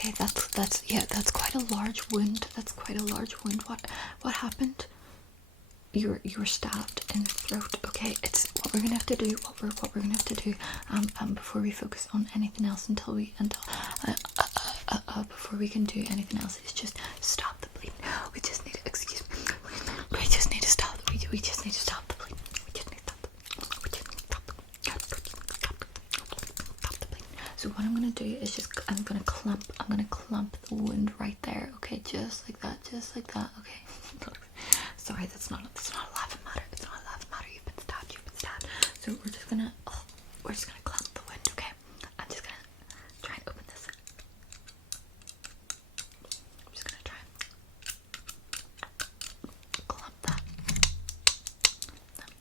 Okay, that's quite a large wound. That's quite a large wound. What happened? You were stabbed in the throat. Okay, it's what we're gonna have to do. What we're gonna have to do. Before we focus on anything else before we can do anything else, is just stop the bleeding. We just need to, excuse me. We just need to stop. We just need to stop the bleeding. We just need to stop the bleeding. So what I'm gonna do is just I'm gonna clamp the wound right there. Okay, just like that. Okay. Sorry, that's not a laughing matter. It's not a laughing matter. You've been stabbed. So we're just gonna clamp the wound. Okay. I'm just gonna try and open this. I'm just gonna try and clamp that.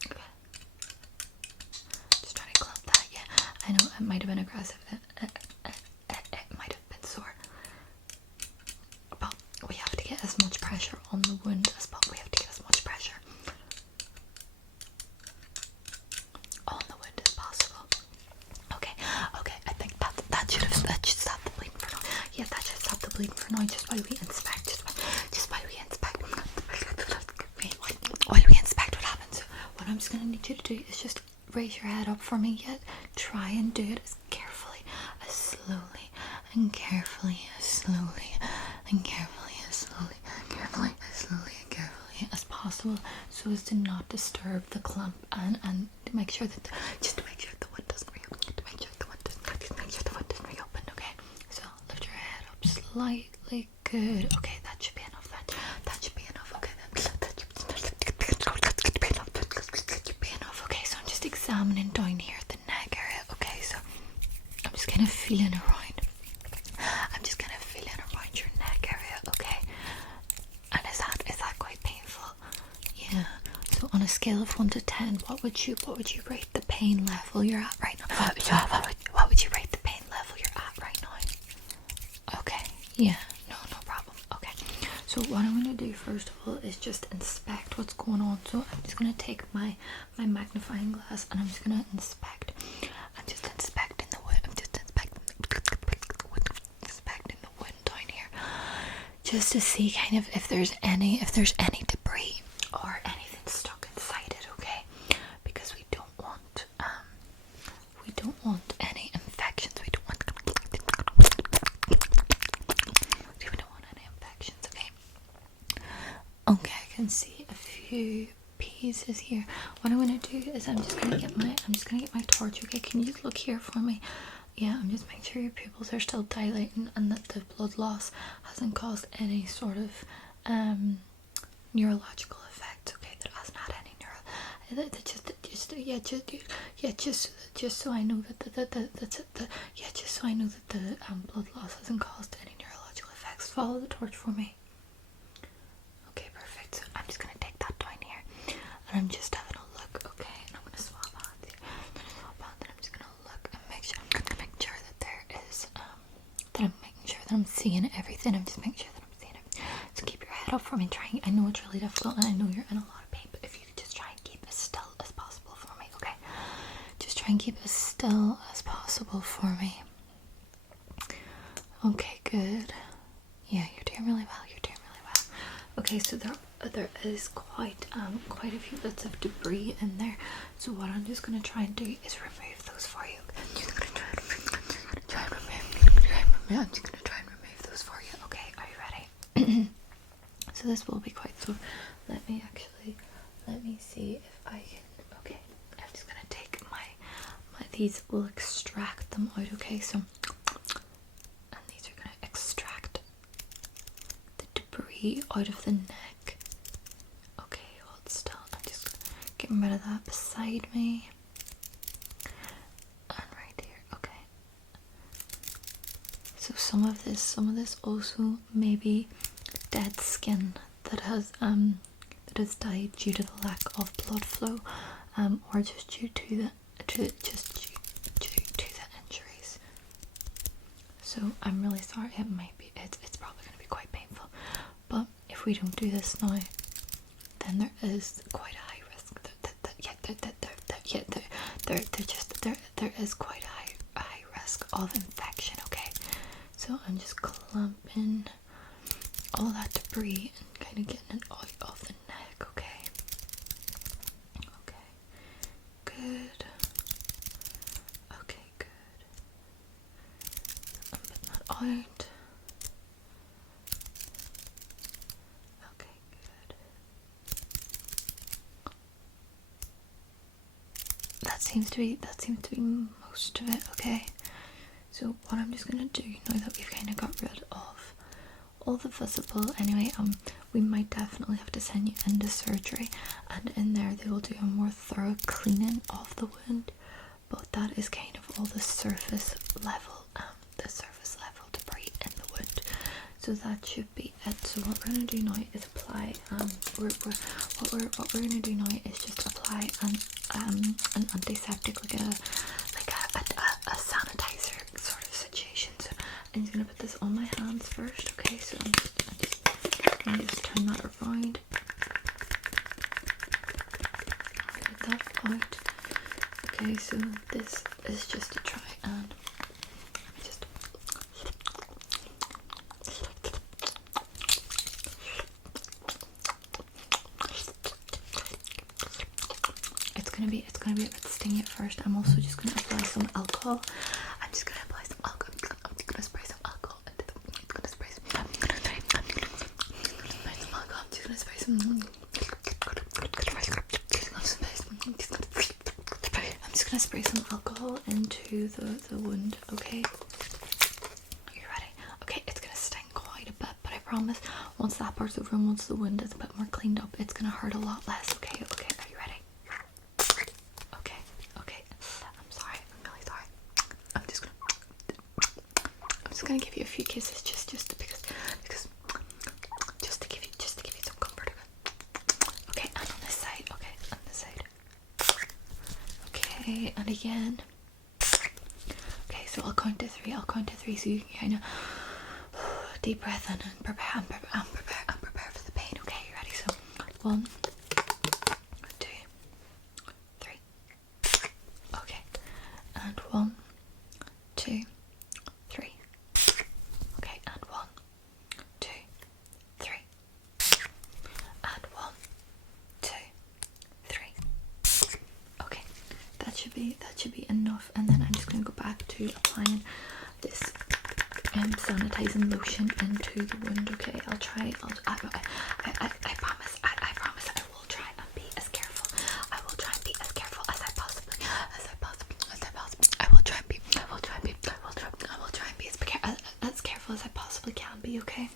Okay. Just trying to clamp that. Yeah, I know it might have been aggressive. It might have been sore. But we have to get as much pressure on the wound as possible. We have to get as much pressure on the wound as possible. Okay. I think that should stop the bleeding for now. Yeah, that should stop the bleeding for now. Just while we inspect. While we inspect what happens. So what I'm just gonna need you to do is just raise your head up for me. Yet try and do it as carefully, as slowly, and carefully, as slowly, and carefully, as slowly, carefully, as slowly, and carefully as possible, so as to not disturb the clamp and to make sure that the wound doesn't reopen. Make sure the wound doesn't reopen. Okay. So lift your head up slightly. Good. Okay, that should be enough. That should be enough. Okay. That should be enough. Okay. So I'm just examining down here at the neck area. Okay. So I'm just kind of feeling around. Your neck area. Okay. And is that quite painful? Yeah. So on a scale of 1 to 10, what would you rate the pain level you're at right now? What would you rate the pain level you're at right now? Okay. Yeah. No problem. Okay. So what I'm gonna do first of all is just inspect what's going on. So I'm just gonna take my magnifying glass and I'm just gonna inspect. I'm just inspecting the wound. Down here, just to see kind of if there's any debris or anything stuck inside it. Okay, because we don't want any infections. We don't want any infections. Okay, I can see a few pieces here. What I'm gonna do is I'm just gonna get my torch. Okay, can you just look here for me? Yeah, I'm just making sure your pupils are still dilating and that the blood loss hasn't caused any sort of neurological effect. Okay, that hasn't had any just so I know that the blood loss hasn't caused any neurological effects. Follow the torch for me. Okay, perfect. So I'm just gonna take that down here and I'm just having a look. Okay, and I'm gonna swap hands here. And I'm just gonna look and make sure that there is that I'm making sure that I'm seeing everything. I'm just making sure that I'm seeing everything. So keep your head up for me. I know it's really difficult and I know you're in a lot of pain, but if you could just try and keep as still as possible for me. Okay, just try and keep as still as possible for me. Okay, good. Yeah, you're doing really well. Okay, so there is quite a few bits of debris in there. So what I'm just gonna try and do is remove those for you. I'm just gonna try and remove those for you. Okay, are you ready? So this will be quite so. Let me see if I can. Okay, I'm just gonna take my these will extract them out. Okay, so and these are gonna extract the debris out of the neck. Okay, hold still. I'm just getting rid of that beside me and right here. Okay. So some of this also may be dead skin that has died due to the lack of blood flow, or just due to the injuries. So I'm really sorry. It's probably going to be quite painful, but if we don't do this now, then there is quite a high risk. There is quite a high risk of infection. Okay, so I'm just cleansing clamping all that debris and kind of getting it out of the neck, okay? Okay, good. Okay, good. I'm putting that out. Okay, good. That seems to be most of it, okay? So what I'm just gonna do now that we've kind of got rid of all the visible, anyway, we might definitely have to send you into surgery, and in there they will do a more thorough cleaning of the wound, but that is kind of all the surface level debris in the wound. So that should be it. So what we're gonna do now is apply what we're gonna do now is just apply an antiseptic, like a sanitizer sort of situation. So I'm just gonna put this on my hands first, okay? So I'm just turn that around. Get that out. Okay, so this is just to try and just it's gonna be a bit stingy at first. I'm also just gonna apply some alcohol. I'm just gonna apply some alcohol. I'm just gonna spray some alcohol into the. I'm just gonna spray some alcohol. I'm just gonna spray some. I'm just gonna spray some alcohol into the wound. Okay. Are you ready? Okay, it's gonna sting quite a bit, but I promise once that part's over and once the wound is a bit more cleaned up, it's gonna hurt a lot less. Okay. Okay. Are you ready? Okay, I'm sorry, I'm really sorry. I'm just gonna give you a few kisses just because just to give you some comfort. Okay, and on this side, okay, on this side. Okay, and again. Okay, so I'll count to three so you can kind of deep breath in and prepare for the pain. Okay, you ready? So 1, 2, 3. Okay, and 1, 2, 3. Okay, and 1, 2, 3. And 1, 2, 3. Okay, that should be enough. And then I'm just gonna go back to applying this sanitizing lotion into the wound. Okay, I promise I will try and be as careful. I will try and be as careful as I possibly. I will try and be as careful as I possibly can be. Okay.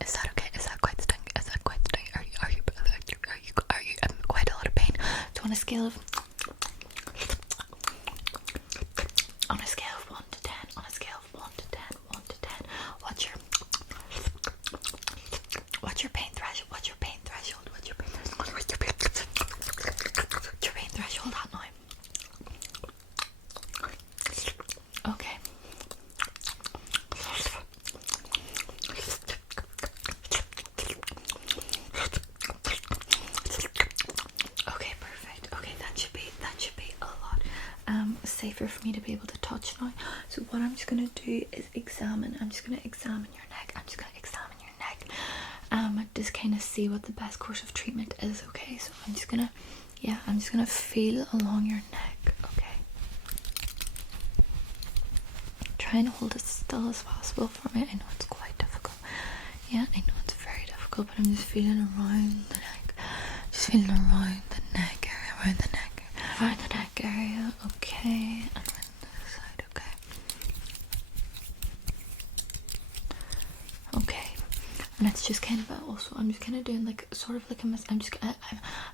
Is that okay? Is that quite sting? Are you quite a lot of pain? So on a scale of 1 to 10, what's your pain threshold? What's your pain threshold at now? Okay. Okay, perfect. Okay, that should be a lot safer for me to be able to touch now. So what I'm just gonna do is I'm just gonna examine your neck. Just kind of see what the best course of treatment is. Okay, so I'm just gonna feel along your neck. Okay, try and hold it still as possible for me. I know it's quite difficult. Yeah, I know it's very difficult, but I'm just feeling around the neck. Around the neck area. Okay, and around this side. Okay, and it's just kind of also I'm just kind of doing like sort of like a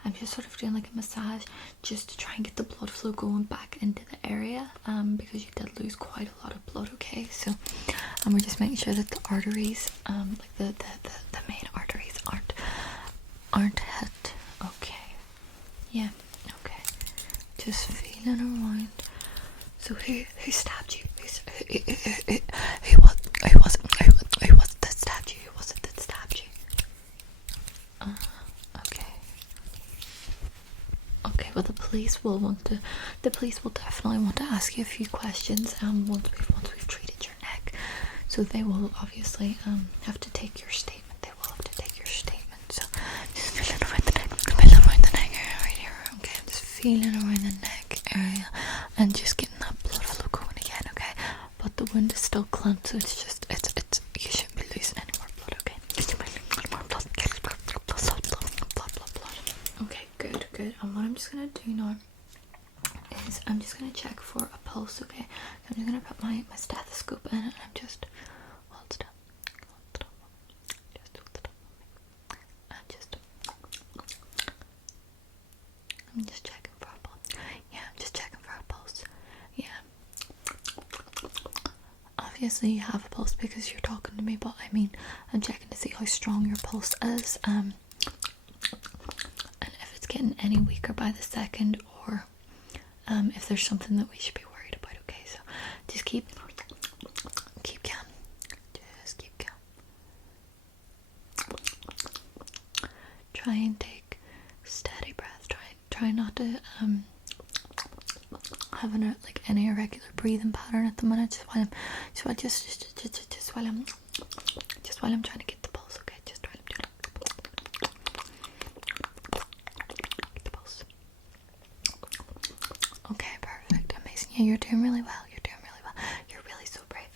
I'm just sort of doing like a massage just to try and get the blood flow going back into the area because you did lose quite a lot of blood. Okay, so we're just making sure that the arteries like the main arteries aren't hit. Okay, yeah, okay, just feeling around. So who stabbed you? Who was it that stabbed you? Okay. but the police will definitely want to ask you a few questions once we've treated your neck. So they will obviously have to take your statement. They will have to take your statement. So just feeling around the neck area right here. Okay, I'm just feeling around the neck area and just getting that blood flow going again. Okay, but the wound is still clamped, so it's you shouldn't be losing any more blood. Okay, blood. Okay, good. And what I'm just gonna do now is I'm just gonna check for a pulse. Okay, I'm just gonna put my stethoscope in it, and I'm just hold still. I'm just checking for a pulse. Yeah, I'm just checking for a pulse. Yeah. Obviously you have a pulse because you're talking to me, but I mean, I'm checking to see how strong your pulse is, and if it's getting any weaker by the second, or if there's something that we should be worried about. Okay, so just keep calm. Just keep calm. Try and take steady breath. Try not to have any irregular breathing pattern at the minute. Just while I'm trying to get the pulse. Okay, just while I'm doing the pulse. Okay, perfect, amazing. Yeah, you're doing really well. You're really so brave.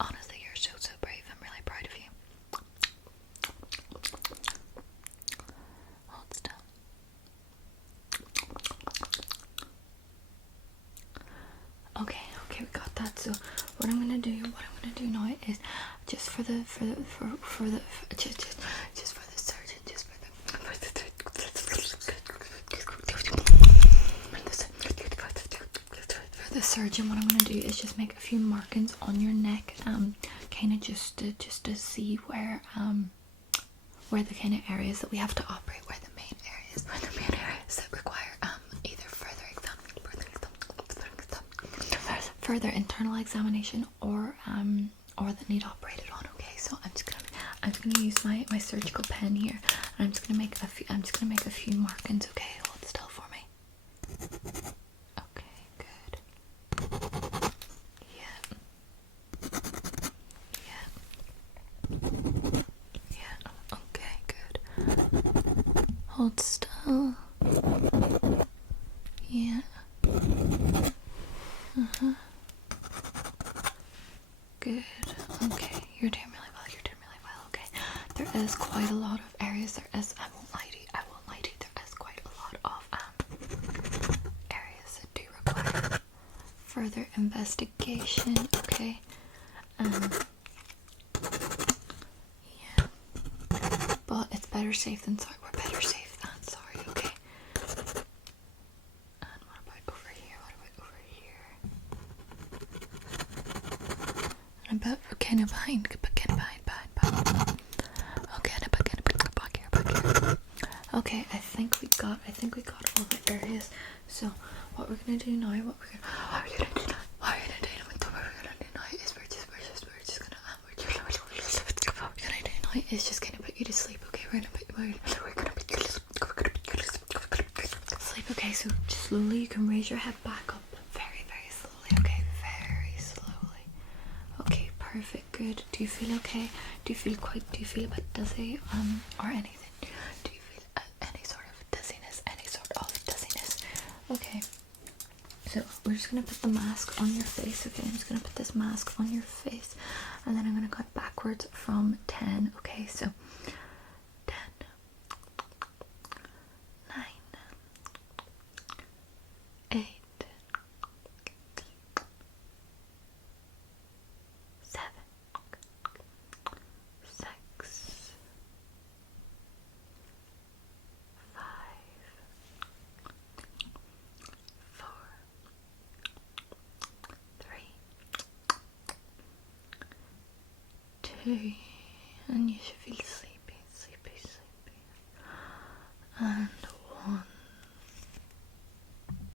Honestly, you're so brave. I'm really proud of you. Hold still. Okay, we got that. So what I'm gonna do now is just for the surgeon, what I'm gonna do is just make a few markings on your neck, kind of just to see where the kind of areas that we have to operate, where the main areas that require either further internal examination or that need operated on. Okay, so I'm just gonna use my surgical pen here, and I'm just gonna make a few markings. Okay, hold still for me. Okay, good. Yeah. Okay, good. Hold still. Yeah. Good. Okay, you're doing really well. Okay, there is quite a lot of areas. I won't lie to you. There is quite a lot of areas that do require further investigation. Okay. Yeah. But it's better safe than sorry. We're better safe than sorry. Okay. And what about over here? But kind of behind. Okay, back here. Okay, I think we got all the areas. So what we're gonna do now, is just gonna put you to sleep. Okay, we're gonna put you to sleep. Okay, so slowly you can raise your head back up, very slowly. Okay, very slowly. Okay, perfect, good. Do you feel okay? Do you feel a bit dizzy or anything? Do you feel any sort of dizziness? Okay, so we're just gonna put the mask on your face. Okay, I'm just gonna put this mask on your face, and then I'm gonna count backwards from 10. Okay, so 10, 9, 8, 7, 6, 5, 4, 3, 2, and you should feel sleepy. And